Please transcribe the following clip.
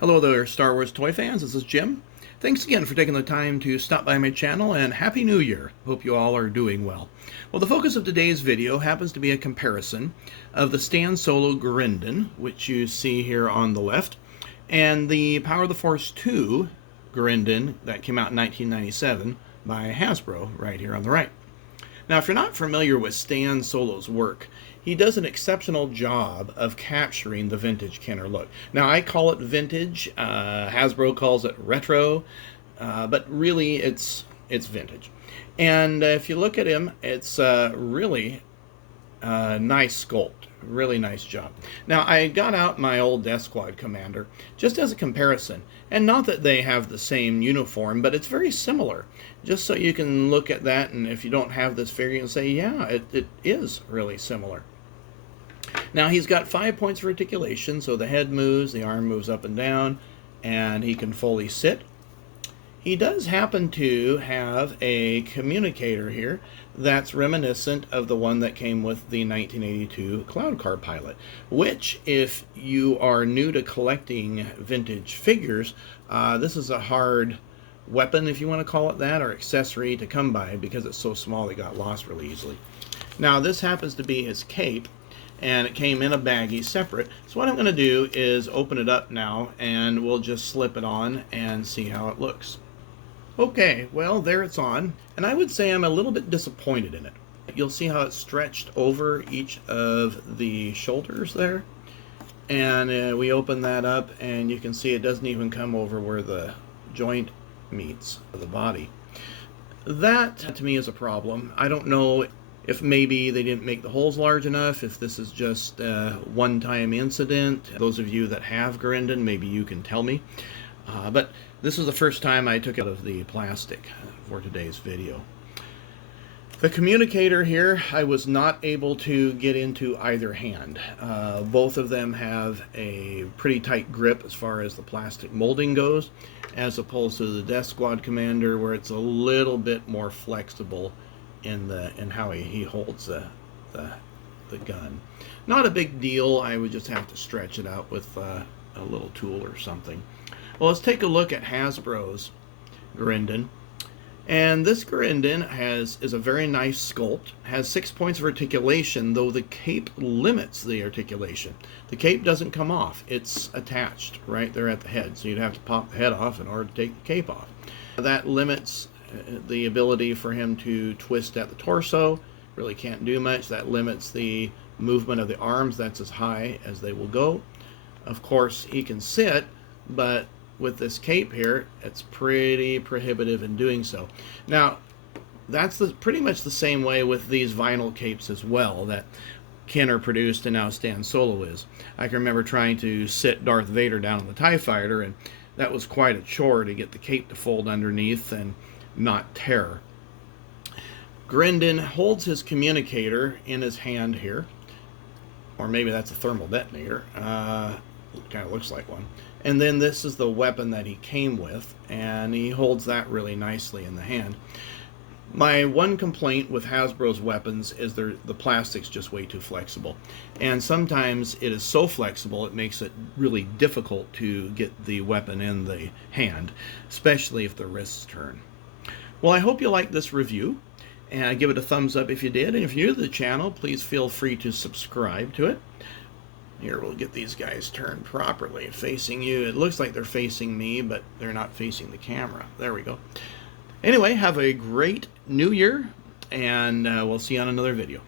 Hello there, Star Wars toy fans. This is Jim. Thanks again for taking the time to stop by my channel, and Happy New Year. Hope you all are doing well. Well, the focus of today's video happens to be a comparison of the Stan Solo Garindan, which you see here on the left, and the Power of the Force 2 Garindan that came out in 1997 by Hasbro, right here on the right. Now, if you're not familiar with Stan Solo's work, he does an exceptional job of capturing the vintage Kenner look. Now, I call it vintage. Hasbro calls it retro, but really it's vintage. And if you look at him, it's really nice sculpt. Really nice job. Now, I got out my old Death Squad Commander just as a comparison, and not that they have the same uniform, but it's very similar, just so you can look at that, and if you don't have this figure, you can say, yeah, it is really similar. Now, he's got 5 points of articulation, so the head moves, the arm moves up and down, and he can fully sit. He does happen to have a communicator here that's reminiscent of the one that came with the 1982 Cloud Car Pilot, which, if you are new to collecting vintage figures, this is a hard weapon, if you want to call it that, or accessory to come by because it's so small it got lost really easily. Now, this happens to be his cape, and it came in a baggie separate. So what I'm going to do is open it up now, and we'll just slip it on and see how it looks. Okay, well, there it's on, and I would say I'm a little bit disappointed in it. You'll see how it's stretched over each of the shoulders there, and we open that up, and you can see it doesn't even come over where the joint meets the body. That, to me, is a problem. I don't know if maybe they didn't make the holes large enough, if this is just a one-time incident. Those of you that have Garindan, maybe you can tell me. But this is the first time I took it out of the plastic for today's video. The communicator here, I was not able to get into either hand. Both of them have a pretty tight grip as far as the plastic molding goes, as opposed to the Death Squad Commander, where it's a little bit more flexible in how he holds the gun. Not a big deal. I would just have to stretch it out with a little tool or something. Well, let's take a look at Hasbro's Garindan. And this Garindan is a very nice sculpt, has 6 points of articulation, though the cape limits the articulation. The cape doesn't come off. It's attached right there at the head, so you'd have to pop the head off in order to take the cape off. That limits the ability for him to twist at the torso. Really can't do much. That limits the movement of the arms. That's as high as they will go. Of course, he can sit, but with this cape here, it's pretty prohibitive in doing so. Now, that's pretty much the same way with these vinyl capes as well that Kenner produced and now Stan Solo is. I can remember trying to sit Darth Vader down on the TIE Fighter, and that was quite a chore to get the cape to fold underneath and not tear. Garindan holds his communicator in his hand here, or maybe that's a thermal detonator. It kind of looks like one. And then this is the weapon that he came with, and he holds that really nicely in the hand. My one complaint with Hasbro's weapons is the plastic's just way too flexible. And sometimes it is so flexible it makes it really difficult to get the weapon in the hand, especially if the wrists turn. Well, I hope you liked this review, and give it a thumbs up if you did. And if you're new to the channel, please feel free to subscribe to it. Here, we'll get these guys turned properly, facing you. It looks like they're facing me, but they're not facing the camera. There we go. Anyway, have a great new year, and we'll see you on another video.